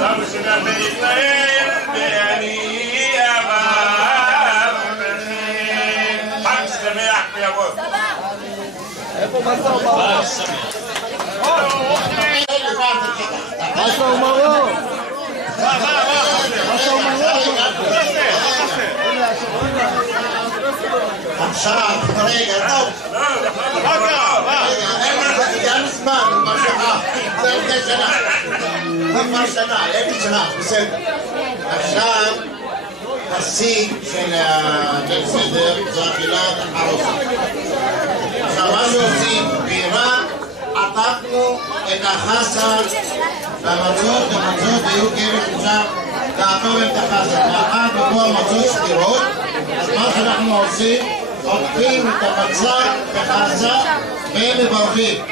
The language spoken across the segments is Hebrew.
סבא שנה בישראל, ואני אבא ומכין. חג שמח ויבוא. איפה מסע ומרור? מסע ומרור! מסע ומרור! עכשיו, רגע, טוב. אין זמן, זה עוד שנה. זה כבר שנה, אין שנה, בסדר. עכשיו, השיא של ליל סדר זה אכילת החרוסה. עכשיו, מה שעושים, בעיראק עטפנו את החסה והמצות, והיו כאלה אפשר לעטוף את החסה. מאחר ופה המצות סתירות, אז מה שאנחנו עושים, עוטפים את המצה בחסה ומברכים.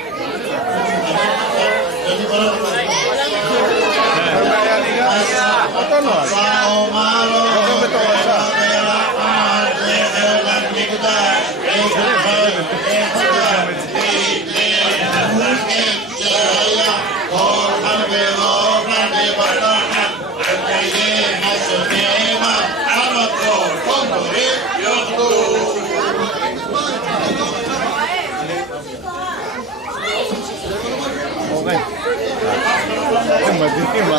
אתם מדהימים, מה?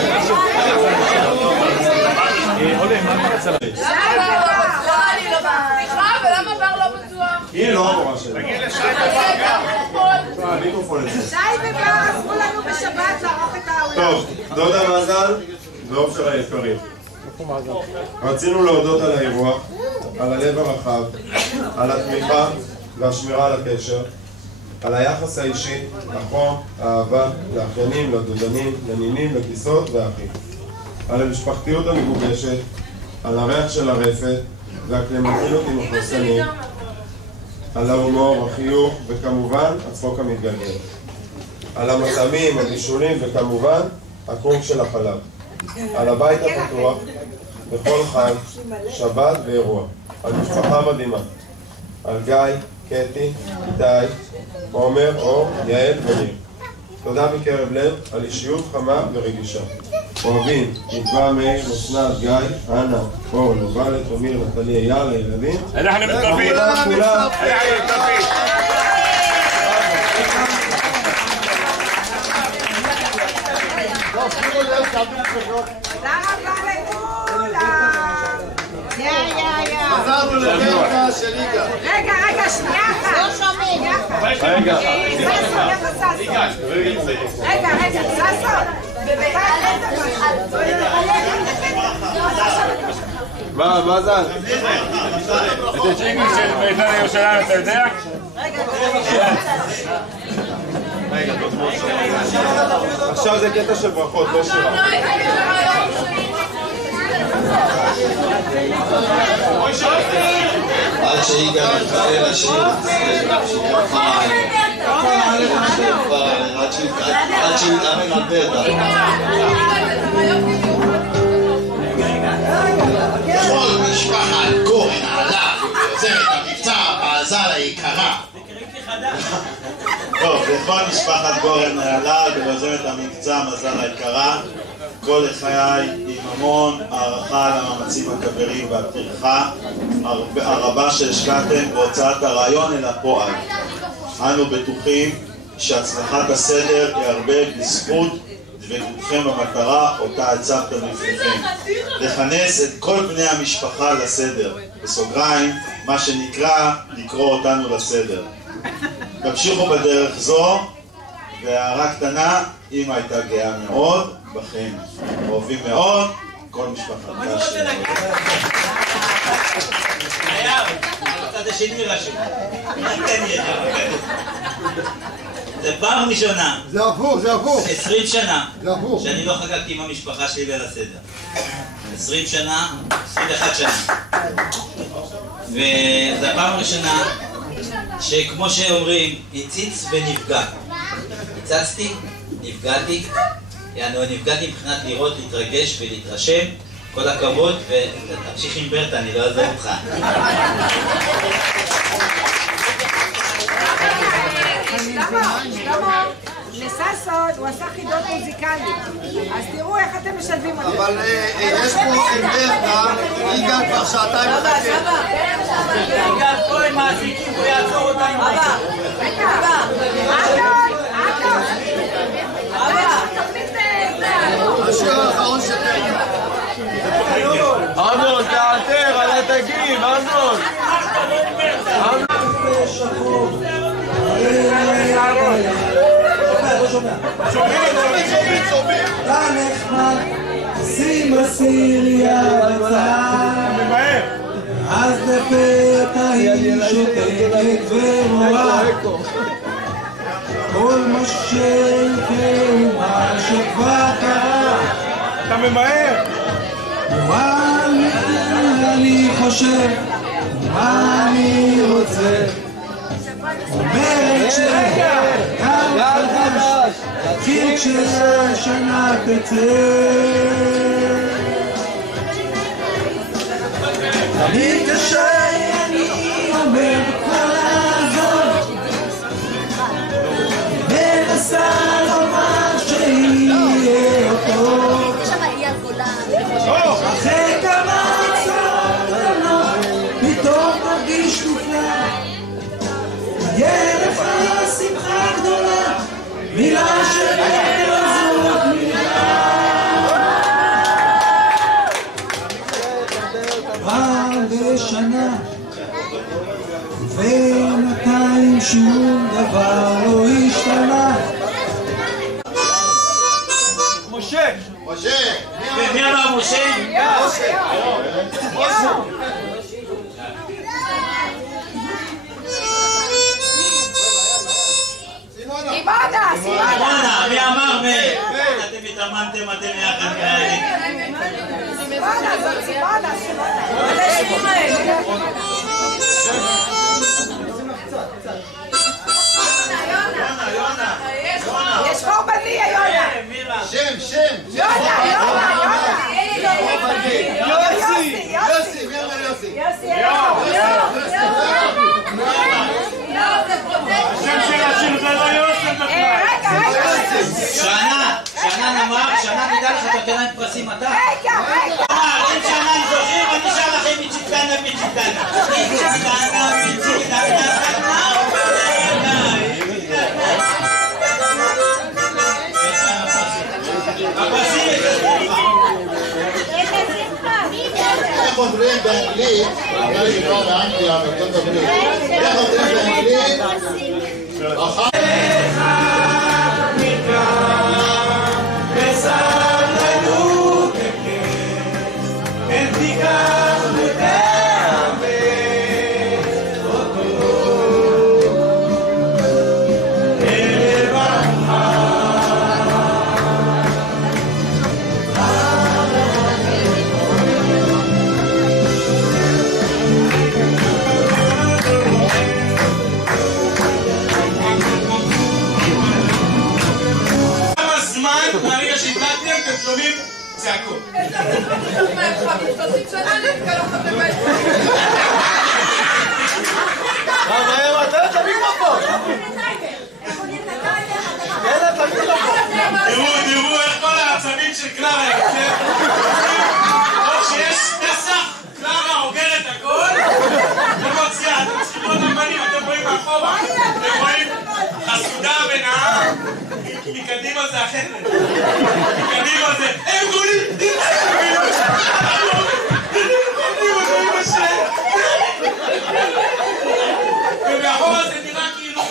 עולה, מה אתה רוצה להגיד? סליחה, ולמה בר לא בטוח? היא לא המורה שלי. תגיד לשי ובר גם. שי ובר עזרו לנו בשבת לערוך את העולם. טוב, דודה מזל ואופשר היקרים. רצינו להודות על האירוע, על הלב הרחב, על התמיכה והשמירה על הקשר, על היחס האישי, החום, האהבה, לאחיינים, לדודנים, לנינים, לגיסות ואחים. על המשפחתיות המגובשת, על הריח של הרפת והקלמנטינות עם החוסנים, על ההומור, החיוך וכמובן הצחוק המתגלגל. על המטעמים, הבישולים וכמובן הקרום של החלב. על הבית הפתוח, בכל חג, שבת ואירוע. על משפחה מדהימה. על גיא, קטי, איתי, עומר, אור, יעל וניר. תודה מקרב לב על אישיות חמה ורגישה. אוהבים, נקבע מאיר, אסנת, גיא, אנה, אור, נובלת, אמיר, נטלי, אייל, הילדים. אנחנו מצטרפים. אנחנו מצטרפים. תודה רבה לכולם. חזרנו לדלתה של ליגה. רגע, שנייה אחת. לא שומעים. רגע, ססו. מה זה? את הצ'ינגל של בית"ר ירושלים אתה יודע? רגע, עכשיו זה קטע של ברכות, לא שירה. עד שיגאל מתחלה לשיר, עד שיתאמן על בטח. כל משפחת גורן עלה ויוזמת המבצע המאזל היקרה. טוב, לכל משפחת גורן עלה ויוזמת המבצע המאזל היקרה. כל לחיי עם המון הערכה על המאמצים הכבירים והפרחה הרבה שהשקעתם בהוצאת הרעיון אל הפועל. אנו בטוחים שהצלחת הסדר היא הרבה בזכות דבקותכם במטרה אותה הצבתם לפניכם. לכנס את כל בני המשפחה לסדר, בסוגריים, מה שנקרא לקרוא אותנו לסדר. תמשיכו בדרך זו, והערה קטנה, אמא הייתה גאה מאוד בכם. אוהבים מאוד, כל משפחה. אני רוצה להגיד. חייב, הצד השני רשום. זה פעם ראשונה. זה הפוך. 20 שנה. זה הפוך. שאני לא חגגתי עם המשפחה שלי ליל הסדר. 20 שנה, 21 שנה. וזו הפעם הראשונה שכמו שאומרים, הציץ ונפגע. הצצתי, נפגעתי, נפגעתי מבחינת לראות, להתרגש ולהתרשם. כל הכבוד, ותמשיך עם ברטה, אני לא אעזור אותך. לססון הוא עשה חידות מוזיקליות, אז תראו איך אתם משלבים אותם. אבל יש פה את ברטה, יגאל כבר שעתיים מחכה. יגאל פה הם מעסיקים, הוא יעצור אותה עם אבא. השיר האחרון שתגיד. אמנון, תעתר, אל תגיב, אמנון. אתה נחמד, שים בסיריה בצד, אז לפתע היא שותקת ורואה כל מה שיקרה ומה שכבר קרה. אתה ממהר. וואלה, אני חושב מה אני רוצה, אומרת שגם חדש תתחיל כשהשנה תצא. תמיד קשה אני אומר בכל לעזוב, מנסה לומר שיהיה אותו, אחרי כמה צרות פתאום מרגיש נפלא, יהיה לך שמחה גדולה, מילה של זאת מילה. פעם בשנה ו200 שום דבר לא השתנה. משה. משה. מי אמר משה? סימונה, מי אמר מי? אתם התאמנתם, אתם יחד כאלה. סימונה, זאת סימונה. יש חור בדיה, יונה. שם. יוסי, מי אמר יוסי? השם של השיר זה לא יוסף בכלל. שנה נאמר, שנה נדע לך אתה תנאים פרסים אתה? רגע. אם שנה אני זוכר, אני אשאר לכם מצ'יטנה. איך אומרים באנגלית, אני כבר באנגליה, בארצות הברית, איך אומרים באנגלית? צעקות. תראו איך כל העצבים של קלרה יוצאת. כשיש נסח, קלרה אוגרת הכל ומוציאה. אתם צריכים לראות הבנים, אתם רואים מאחורה. אתם רואים חסודה ונאה. מקדימה זה אחרת. מקדימה זה... הם גולים! ומאחורה זה נראה כאילו...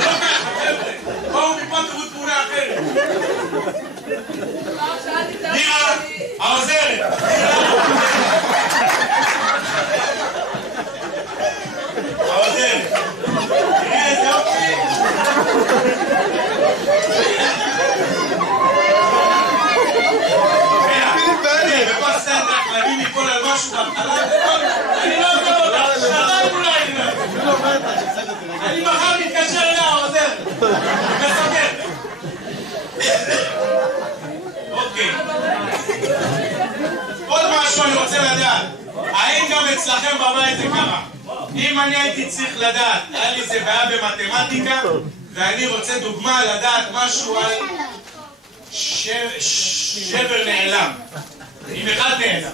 לא ככה, חבר'ה. בואו מפה תראו תמונה אחרת. נירה, העוזרת. העוזרת. תראי איזה יופי. וכל סטנדק להביא מכל על משהו בהתחלה, אני לא עובר אותך, שנתיים אולי אני מחר מתקשר אליה, עוזר, מסוגר. אוקיי. עוד משהו אני רוצה לדעת, האם גם אצלכם בבית זה קרה? אם אני הייתי צריך לדעת, היה לי איזה בעיה במתמטיקה, ואני רוצה דוגמה לדעת משהו על שבר נעלם. אם אחד נעלם.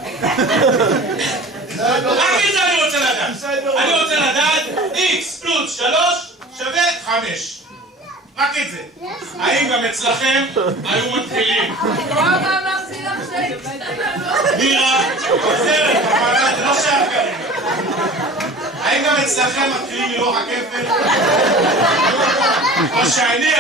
רק את זה אני רוצה לדעת. אני רוצה לדעת x פלוס 3 שווה 5. רק את זה. האם גם אצלכם היו מתחילים? מירה, עוזרת, אבל זה לא שייך כרגע. האם גם אצלכם מתחילים מלוח הכפל? או שאני